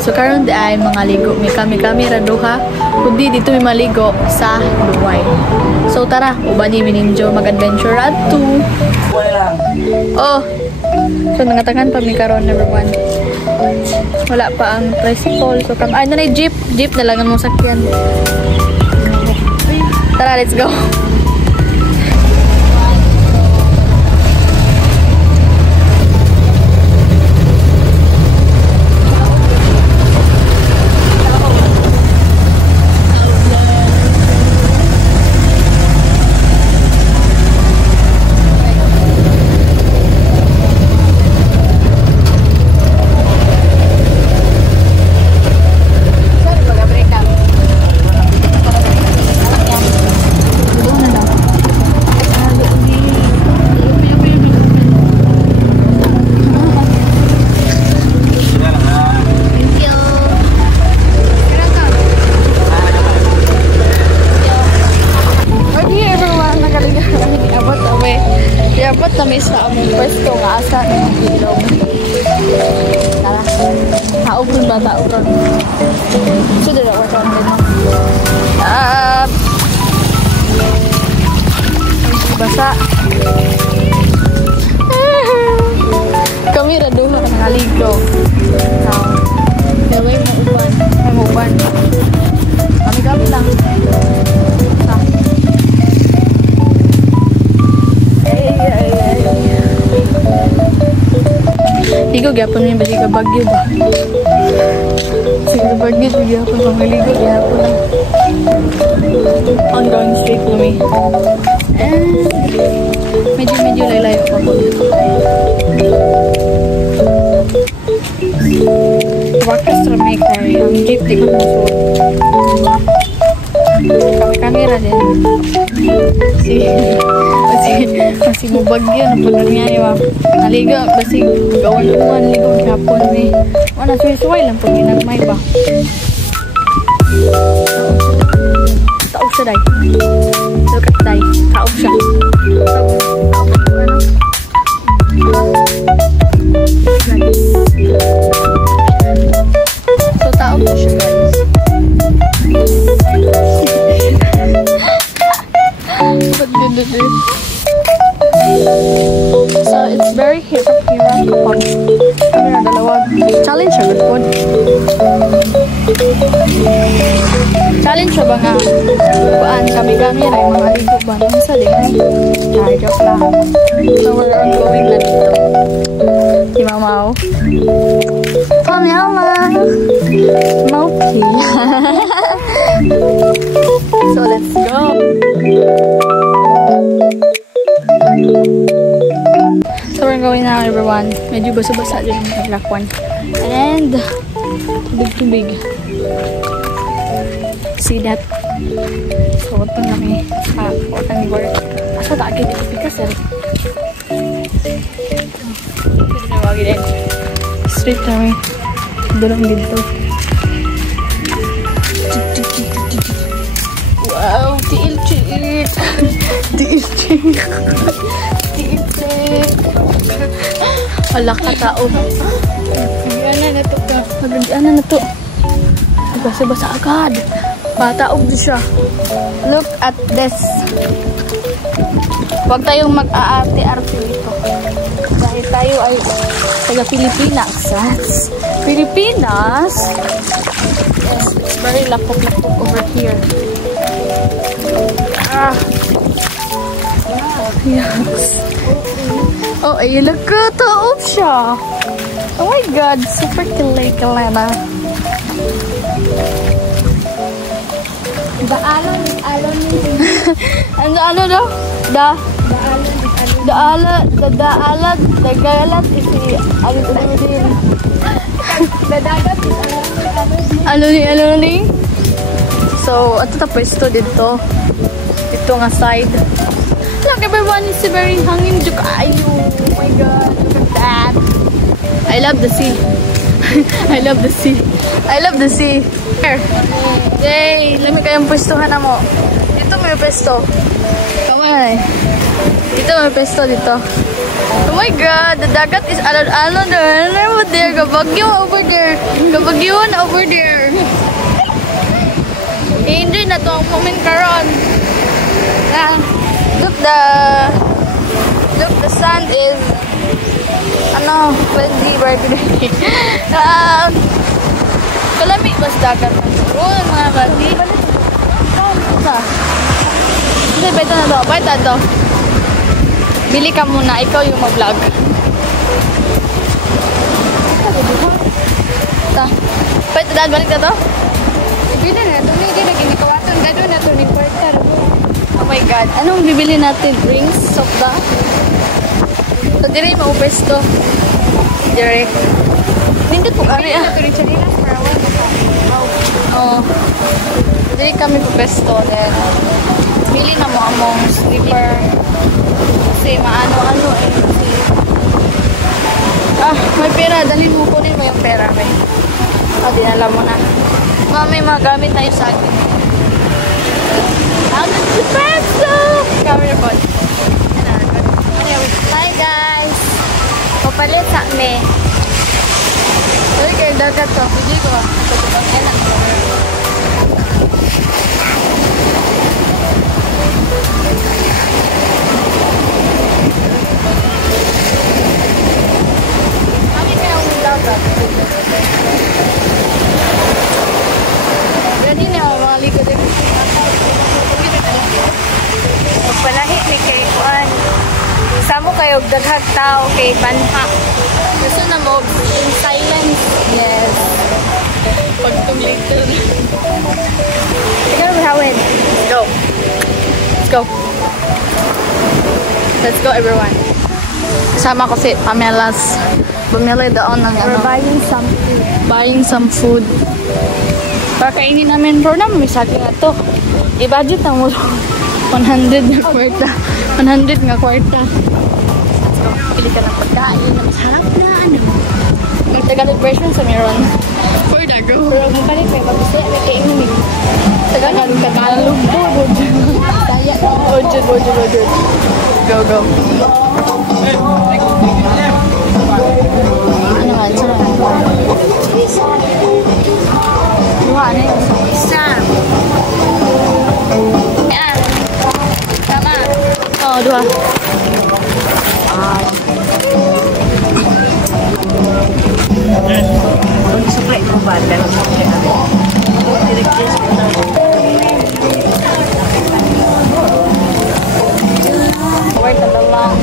So karon di ay mga ligo mi kami raduha kundi dito mi maligo sa Dubai. So tara, uban ni Mininjo mag-adventure adto. Oh. So nangatakan pa mi karon number 1. Wala pa ang tricycle. So kang na jeep na lang ang mong sakyan. Tara, let's go. Dapat na may sa among pwesto nga asa ng ilong. Tara. Taubron ba? Taubron. So, dala ko ito. Basa. Kami raduha ka ng aligo. Daway mo uban. Ay mo uban. Kami lang. Ligo gyapon mi bali ka bagyo ba. Sige bagyo gyapon pang ligo gyapon lang. On going straight to me. And medyo layo pa po. Wakas ramay kay ang jeep di ko masuot. Kamera din. Kasi mo bagyo na po nangyari wa. Naligo, basi gawan-uwan, ligo hapon ni. Wala, suway-suway lang pag ginagmay ba. Taog siya, day. Look at day. Taog siya. So, taog na siya, guys. So it's very hirap kapag kami na dalawa. Challenge siya, good pod. Challenge siya ba nga? Baan kami ay mga ligo ba? Nang sa din. Joke lang. So we're ongoing na dito. Si Mamaw. Mama! Mauki. So let's go. So we're going now, everyone. Medyo basa-basa din yung lakwan. And tubig. See that? So ito na kami sa work. Asa taagi dito pikas eh. Pwede na wagi din. Straight kami. Dulong dito. Wow, tiil-tiil. Tiil-tiil. Wala ka tao. Nagdianan na to ka. Nagdianan na to. Basa-basa agad. Pataog din siya. Look at this. Huwag tayong mag-aarte-arte ito. Dahil tayo ay taga Pilipinas. Pilipinas? Yes, it's very lapok-lapok over here. Yes. Oh, ay look at the siya. Oh my god, super kilay-kilena. Daalan ano daw? Dagalat isi alin. Dadagat ano ni? So, ato ta pwesto dito. Ito nga side. Look, everyone is very hangin juk ayo. Oh my god, look at that. I love the sea. I love the sea. I love the sea. Here. Yay! Lami kayong pwestuhan na mo. Dito may pesto. Come on. Dito may pesto dito. Oh my God, the dagat is alon-alon over there. Kabagyo over there. Kabagyon over there. I-enjoy na to ang moment karon. Look the sun is windy birthday. Kalamig mas dagat na doon mga kadi. Kasi beto na to. Baita to. Bili ka muna. Ikaw yung mag-vlog. Baita dahil balik na to? Bili na ito. Hindi na ginikawasan. Gado na ito. Oh my God. Anong bibili natin? Drinks? Soda? So, dire mo pesto. Dire. Nindot po kami ah. Oh. Dire kami po pesto. Then, bili na mo among slipper. Kasi maano-ano eh. May pera. Dalhin mo. Kunin mo yung pera. Dinala mo na. May mga gamit tayo sa akin. Ang pesto! Camera po. Hi guys! Papalit sa me. Sorry kayo, dagat to. Hindi ko ah. Kami kaya ang dagat. Gani na ako mga likod. Pagpalahi ni kay Juan. Samo kayo daghag tao kay Banha. Gusto na mo in silence. Yes. Pagtunglig to. Ikaw mahawin. Let's go. Let's go. Let's go everyone. Kasama ko si Pamela's. Bumili doon ng We're buying something. Buying some food. Para kainin namin. Bro naman may saking na to. I-budget na mo 100 na kwarta. 100 nga kwarta. Let's go. Pili ka ng pagkain na masarap na ano. Nagtagalog version sa meron. For the go. Pero mapalit may magusto. May kainin. Tagalog. Daya. Ojud. Go. Ano nga? Sarap. Duha na yun. Isa. Yan. Tama. Oo, duha. Supply mo ba? Pero supply natin. Wait na lang.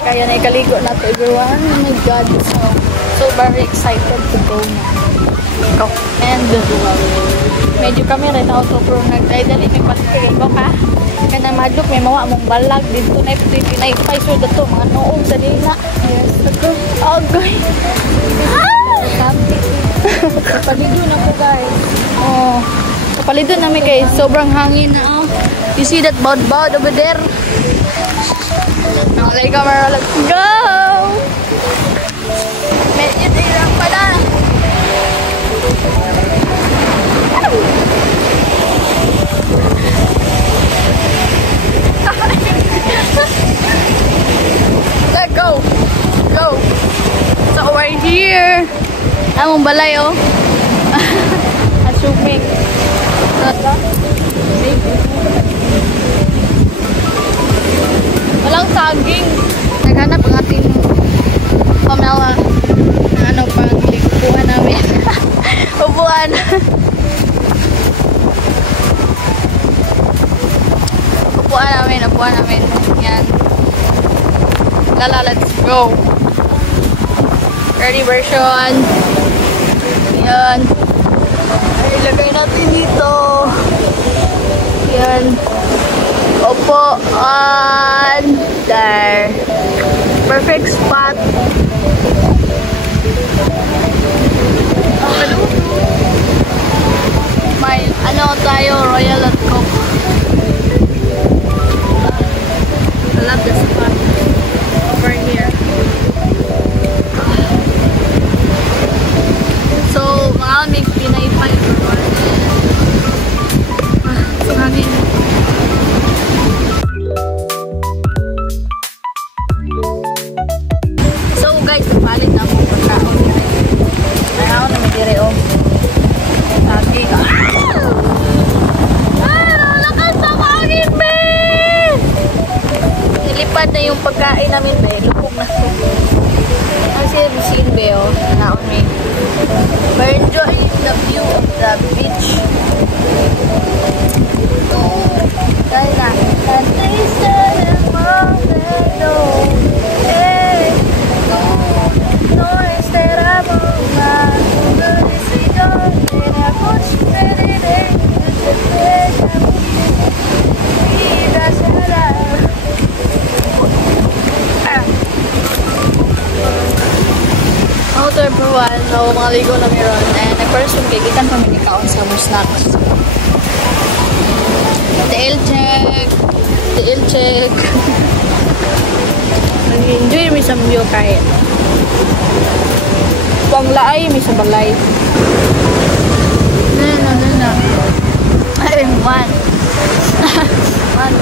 Kaya na ikaligo na to everyone. Oh my God. So very excited to go na. Go. And medyo kami rin auto pro nagdali may patigay ko ka. Kana madlok may mawa mong balag dito na pinay so dato mga noong sa dila. Yes. Agay. Kapalido na po guys. Oh. Kapalido namin guys. Sobrang hangin na oh. You see that boud over there? Nakalay camera. Let's go! Medyo lang pala. Let's go! Go! So we're here. Among balay oh. Assuming. Walang saging. Naghanap ang ating Pamela. Ano pa ang upuan namin. Upuan. Upuan namin. Yan. Lala, let's go. Ready version. Yan. Ilagay natin dito. Yan. Upuan. There. Perfect spot. May ano tayo, Royal at Coke. I love this spot. Over here. So, mga aming pinay-pay. namin ba, lupog na to. Kasi sin ba yun, naon may. We're enjoying the view of the beach. Dahil na. And they said in my window, hey, no espera más, era mucho de vida será. Ako to everyone, so mga ligo na meron. And nag-first yung gigitan kami ni Kaon sa more snacks. Tail check. Tail check. Nag-enjoy mi sa view kahit. Panglaay mi sa balay. Na. Ay, man. Man.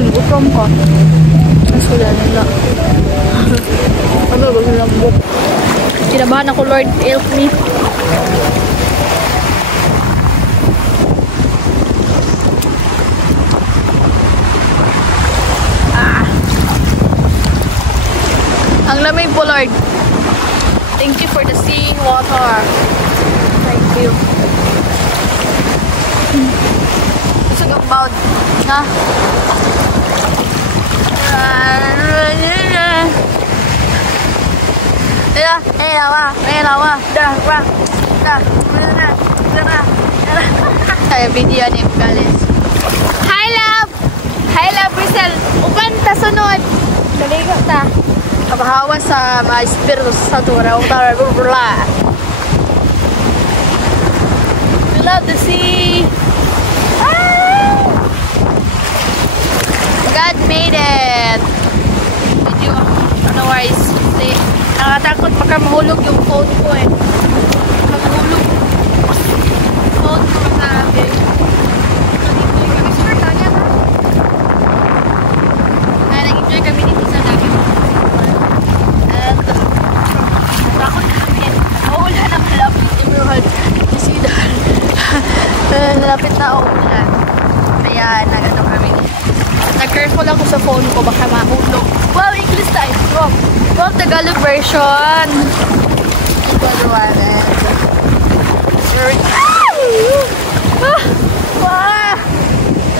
Gutom ko. Nasulan nila. Ano ba yung lambok? Kinabahan ako, Lord, help me. Ang lamig po, Lord. Thank you for the sea water. Thank you. Gusto ng bound. Ha? Saya video ni guys. Hi love. Hi love Brisel. Uban ta sunod. Daligo ta. Kabahawa sa mga espiritu sa tura. Utara bula. We love the sea. God made it. Video. Otherwise, nakatakot baka mahulog yung phone ko eh. Mahulog. Phone ko masabi. Nag-enjoy kami sa Cartagena ha? Nag-enjoy kami dito sa dagat. And natakot kami. Maulan ang malapit. Everyone, you see that? Malapit na ulan. Kaya nag-ano kami. Nag-careful ako sa phone ko, baka mahulog. Wow, English tayo. Wow, Tagalog version. Wow!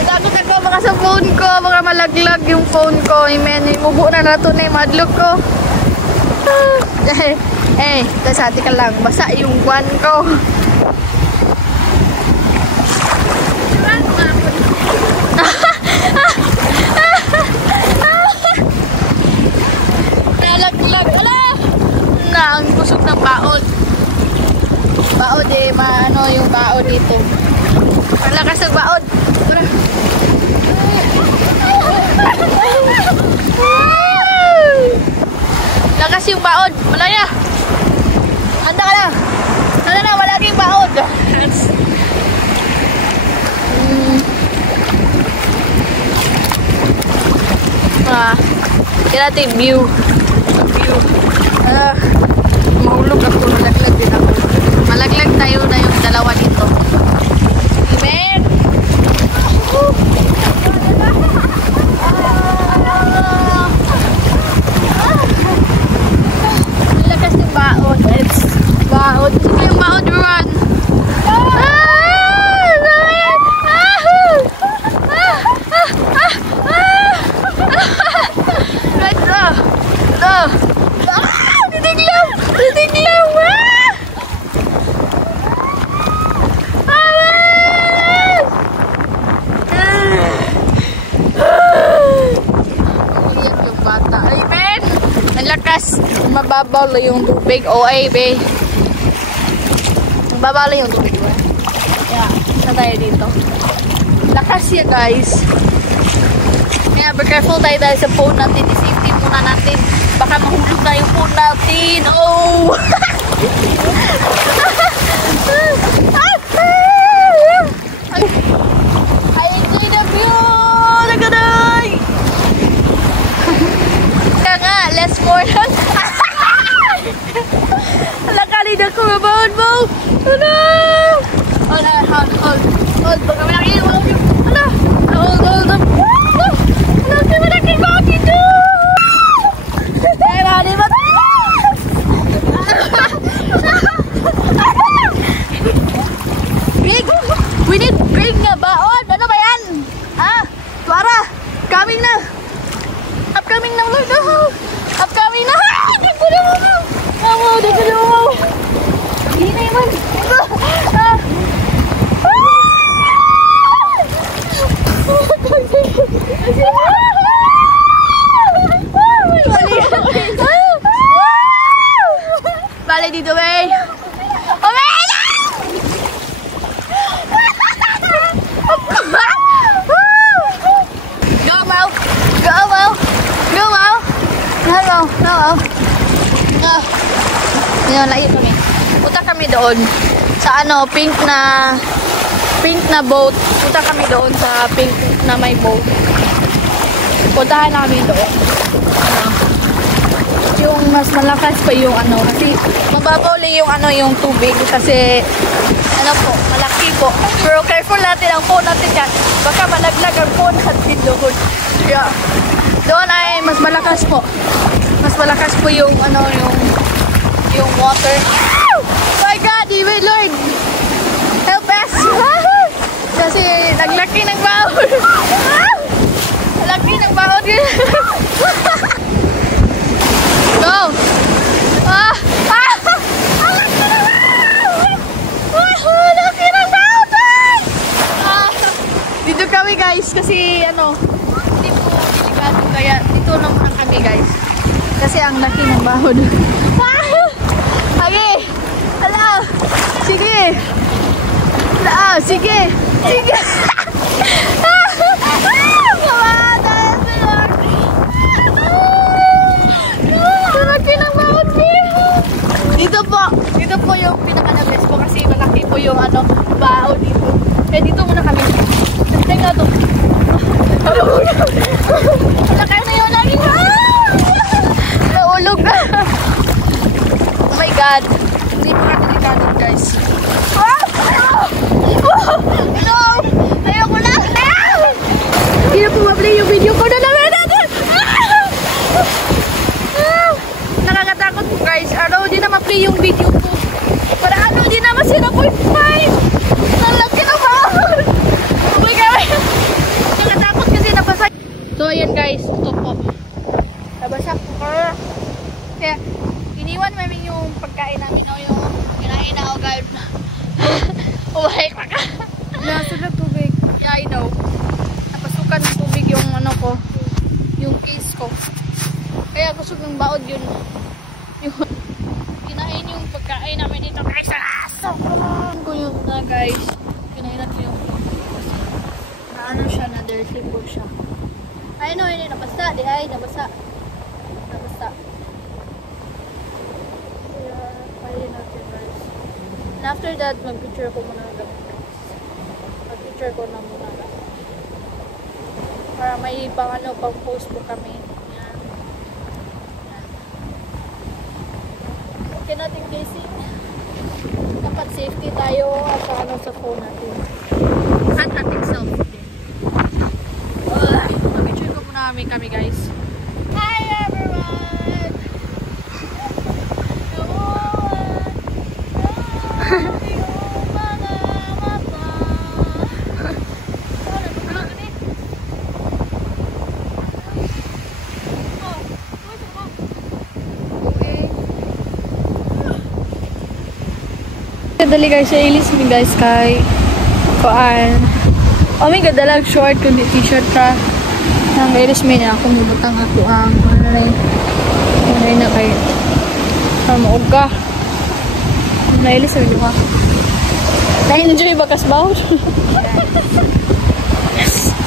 Natakot ako baka sa phone ko, baka malaglag yung phone ko. Amen, imubo na nato na yung madlog ko. Tasati ka lang. Basa yung kwan ko. Ang busog ng baon. Baon eh, maano yung baon dito. Ang lakas ng baon. Lakas yung baon. Malaya. Handa ka na. Handa na, malaging baon. Kaya natin view. Mahulog ako, malaglag din ako. Malaglag tayo na yung dalawa dito. Amen! Lakas yung baon. It's baon. Sige yung baon, run! Let's go! mababaw lang yung tubig. O ay, be. Mababaw lang yung tubig. Kaya, na tayo dito. Lakas yan, guys. Kaya, be careful tayo dahil sa phone natin. I-safety muna natin. Baka mahulog na yung phone natin. Oh! I enjoy the view! Nagaday! Kaya nga, less more lang. Alakalin ako, mabawad mo! Ano? Hold. Baka malaki yung mga view. Ano? Hold. Malaki bakit do? Ay, mali ba? Greg! We need Greg nga baon! Ano ba yan? Ah! Tuara! Coming na! Upcoming na vlog na! Upcoming na! Dagpo na mo! Dagpo na mo! Hindi na yaman! Bale dito, wey! Oh, wey! Yun, layo kami. Punta kami doon sa ano, pink na boat. Punta kami doon sa pink na may boat. Puntahan namin doon. Yung mas malakas pa yung ano, kasi mababaw lang yung ano, yung tubig kasi ano po, malaki po. Pero careful natin ang phone natin yan. Baka malaglag ang phone natin doon. Yeah. Doon ay mas malakas po. Mas malakas po yung ano, yung water. Oh my God, even Lord, help us! Kasi naglaki ng baon. Laki ng baon. Go! Laki ng baon! Dito kami guys, kasi ano, hindi po delikado, kaya dito lang muna kami guys. Kasi ang laki ng baon. Sige! Ala! Sige! Ala! Sige! Sige! Dito po yung pinaka-best po kasi malaki po yung ano, bao dito. Kaya dito muna kami. Kasi nga ito. Malaki na yun lagi. Naulog na. Oh my God. Hindi pa delikado guys. No! Ayoko na! Hindi na po ma-play yung video ko na namin natin! Nakakatakot po guys. Ano, hindi na ma-play yung video ko. Para ano, hindi na masira po yung 5! Nalaki na ba? Oh my God! Nakakatakot kasi nabasa. So ayan guys, ito po. Nabasa po ko. Kaya, iniwan namin yung pagkain namin o yung kinain na agad. Uwahik pa ka. Nasa na tubig. Yeah, I know. Napasukan ng tubig yung ano ko. Yung case ko. Kaya kusog ng baod yun. Yung kinain yung pagkain namin dito guys. Ko yung na guys. Kinain natin yung na ano siya, na dirty po siya. I know, hindi nabasa. Di ay, nabasa. Nabasa. And after that, mag-picture ko muna guys. Mag-picture ko na muna guys. Para may pang ano, pang post po kami. Yan. Yan. Okay natin casing. Dapat safety tayo at ano sa phone natin. At ating selfie din. Mag-picture ko muna kami guys. Hi everyone! Dali guys, ilis mi guys kay kuan. O may gadalag short kundi t-shirt ka. Nang ilis mi na ako mubutang ako ang ano na kay Mauga. Nailis sa mga. Na-enjoy ba kasbaw?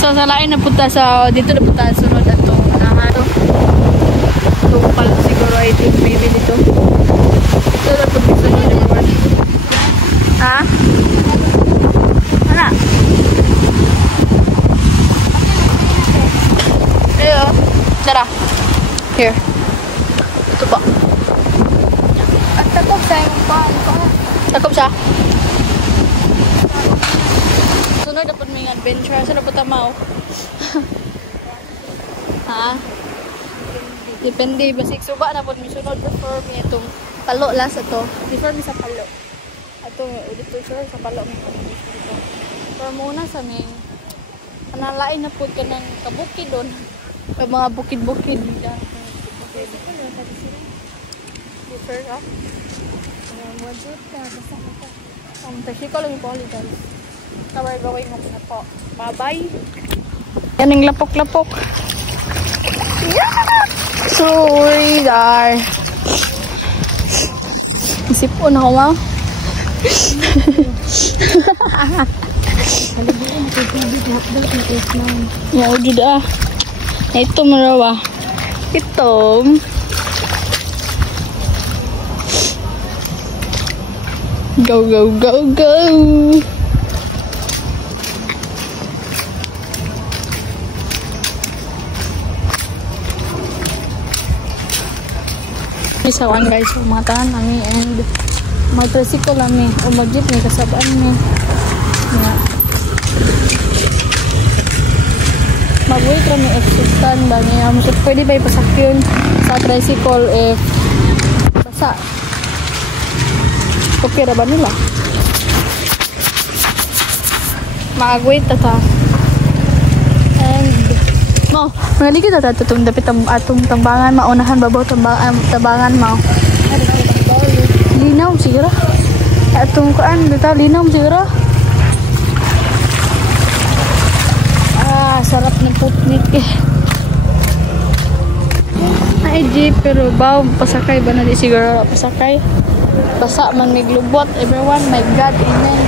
So sa lain napunta sa dito napunta sunod ato to. So pala siguro I think maybe dito. Ito na pag sunod naman. Ha? Ano? Ayo. Tara. Here. Ito pa. At takot sa yung paan ko. Takop siya. Sunod dapat may adventure. Sunod dapat tamaw. Ha? Depende. Basik suba na po may sunod before may itong palo last ito. Before may sa palo. Ito dito sure sa palo may dito. Pero muna sa may panalain na po ka ng kabukid doon. Mga bukid-bukid. Before ka? Wajud ka. Basta ka. Tashi ko lang yung poli guys. Kaway-gaway nga na po. Bye-bye. Yan ang lapok-lapok. Yeah! Sorry, dar. Isipon ako, ma. Ya, udah ah. Ito marawa. Ito. Go, go, go, go. Isawan guys, mga tahan kami and mga tricycle kami o mag-jeep may kasabaan mi. Mag-wait kami exhaustan ba niya. So, pwede ba ipasakyon sa tricycle if basa? Okay na ba nila? Mag-wait ta. And mo, mga kita ta tutong dapit atong tambangan maunahan babaw tambangan mo. Linaw siguro. Atong kuan bitaw linaw siguro. Sarap ng putnik eh. Ay jeep pero baw pasakay ba na di siguro pasakay. Basa man miglubot everyone. My God, amen.